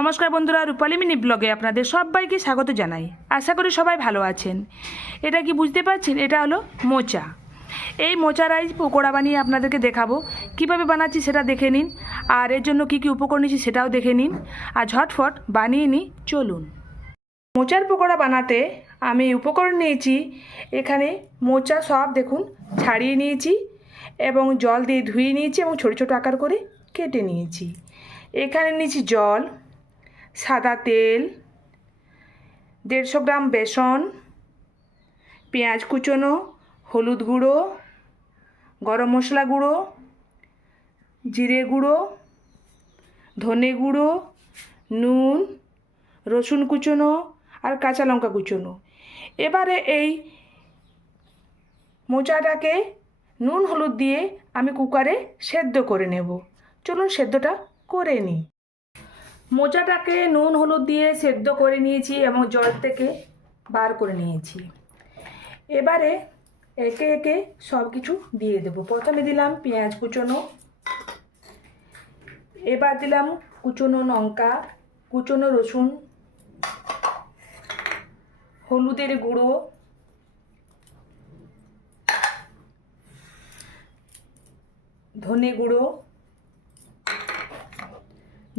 নমস্কার বন্ধুরা, রূপালী মিনি ব্লগে আপনাদের সবাইকে স্বাগত জানাই। আশা করি সবাই ভালো আছেন। এটা কি বুঝতে পারছেন? এটা হলো মোচা। এই মোচা রাইস পকোড়া বানিয়ে আপনাদেরকে দেখাবো। কিভাবে বানাচ্ছি সেটা দেখে নিন, আর এর জন্য কি কি উপকরণ নিচ্ছি সেটাও দেখে নিন, আর ঝটফট বানিয়ে নিই। চলুন। মোচার পকোড়া বানাতে আমি উপকরণ নিয়েছি। এখানে মোচা সব দেখুন ছাড়িয়ে নিয়েছি এবং জল দিয়ে ধুয়ে নিয়েছি এবং ছোটো ছোটো আকার করে কেটে নিয়েছি। এখানে নিয়েছি জল, সাদা তেল, 150 গ্রাম বেসন, পেঁয়াজ কুচোনো, হলুদ গুঁড়ো, গরম মশলা গুঁড়ো, জিরে গুঁড়ো, ধনে গুঁড়ো, নুন, রসুন কুচোনো আর কাঁচা লঙ্কা কুচোনো। এবারে এই মোচাটাকে নুন হলুদ দিয়ে আমি কুকারে সেদ্ধ করে নেব। চলুন সেদ্ধটা করে নিই। মোচাটাকে নুন হলুদ দিয়ে সেদ্ধ করে নিয়েছি এবং জল থেকে বার করে নিয়েছি। এবারে একে একে সব কিছু দিয়ে দেব। প্রথমে দিলাম পেঁয়াজ কুচোনো, এবার দিলাম কুচোনো লঙ্কা, কুচোনো রসুন, হলুদের গুঁড়ো, ধনে গুঁড়ো,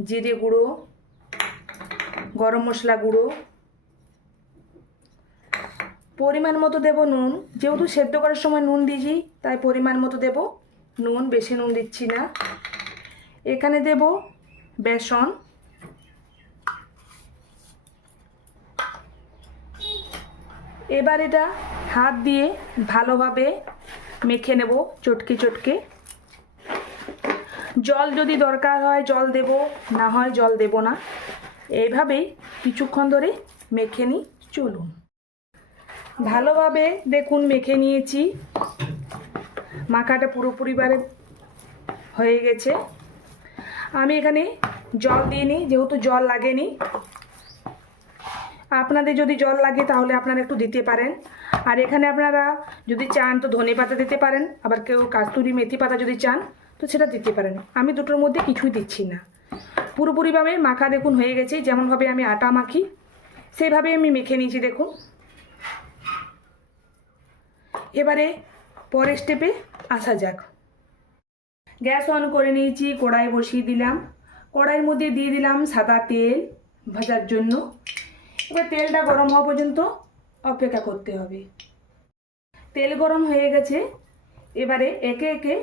জিরে গুঁড়ো, গরম মশলা গুঁড়ো, পরিমাণ মতো দেব নুন। যেহেতু সেদ্ধ করার সময় নুন দিয়েছি তাই পরিমাণ মতো দেব নুন, বেশি নুন দিচ্ছি না। এখানে দেব বেসন, এবার এটা হাত দিয়ে ভালোভাবে মেখে নেব চটকে চটকে। জল যদি দরকার হয় জল দেব, না হয় জল দেব না। এইভাবেই কিছুক্ষণ ধরে মেখে নিই। চলুন। ভালোভাবে দেখুন মেখে নিয়েছি, মাখাটা পুরোপুরিভাবে হয়ে গেছে। আমি এখানে জল দিইনি, যেহেতু জল লাগেনি। আপনাদের যদি জল লাগে তাহলে আপনারা একটু দিতে পারেন। আর এখানে আপনারা যদি চান তো ধনে পাতা দিতে পারেন, আবার কেউ কাস্তুরি মেথি পাতা যদি চান তো সেটা দিতে পারেন। আমি দুটোর মধ্যে কিছুই দিচ্ছি না। পুরোপুরিভাবে মাখা দেখুন হয়ে গেছে। যেমনভাবে আমি আটা মাখি সেইভাবে আমি মেখে নিয়েছি দেখুন। এবারে পরের স্টেপে আসা যাক। গ্যাস অন করে নিয়েছি, কড়াই বসিয়ে দিলাম। কড়াইয়ের মধ্যে দিয়ে দিলাম সাদা তেল ভাজার জন্য। এবার তেলটা গরম হওয়া পর্যন্ত অপেক্ষা করতে হবে। তেল গরম হয়ে গেছে, এবারে একে একে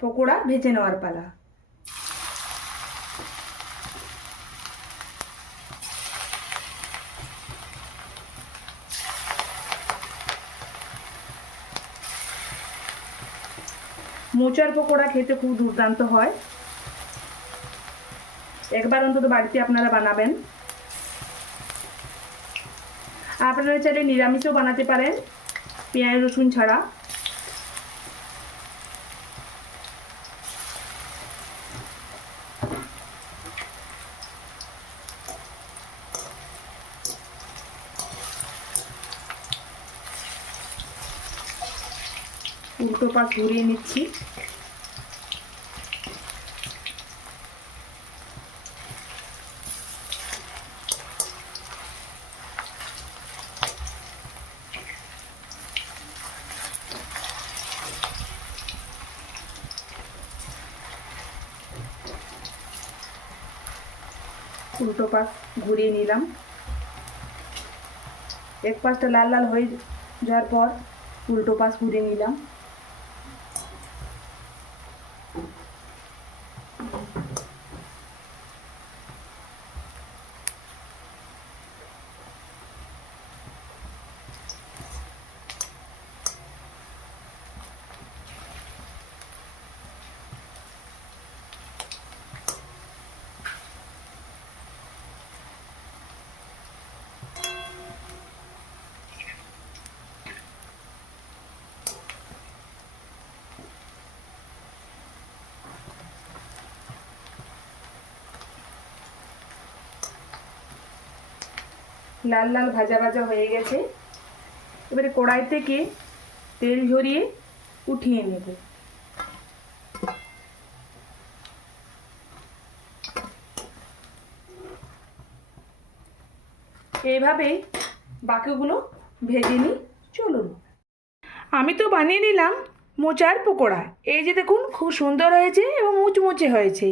পকোড়া ভেজে নেওয়ার পালা। মোচার পকোড়া খেতে খুব দুর্দান্ত হয়। একবার অন্তত বাড়িতে আপনারা বানাবেন। আপনারা চাইলে নিরামিষও বানাতে পারেন, পেঁয়াজ রসুন ছাড়া। উল্টো পাশ ঘুরিয়ে নিচ্ছি। উল্টো পাশ ঘুরিয়ে নিলাম। এক পাশটা লাল লাল হয়ে যাওয়ার পর উল্টো পাশ ঘুরিয়ে নিলাম। লাল লাল ভাজা ভাজা হয়ে গেছে। এবারে কড়াই থেকে তেল ঝরিয়ে উঠিয়ে নেব। এইভাবেই বাকিগুলো ভেজে নিই। চলুন, আমি তো বানিয়ে নিলাম মোচার পকোড়া। এই যে দেখুন, খুব সুন্দর হয়েছে এবং মুচমুচে হয়েছে,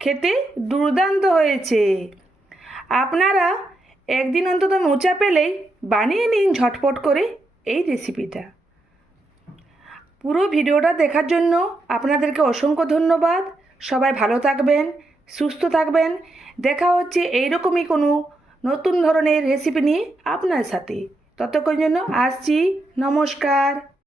খেতে দুর্দান্ত হয়েছে। আপনারা একদিন অন্তত মোচা পেলেই বানিয়ে নিন ঝটপট করে এই রেসিপিটা। পুরো ভিডিওটা দেখার জন্য আপনাদেরকে অসংখ্য ধন্যবাদ। সবাই ভালো থাকবেন, সুস্থ থাকবেন। দেখা হচ্ছে এইরকমই কোনো নতুন ধরনের রেসিপি নিয়ে আপনার সাথে। ততক্ষণ জন্য আসছি, নমস্কার।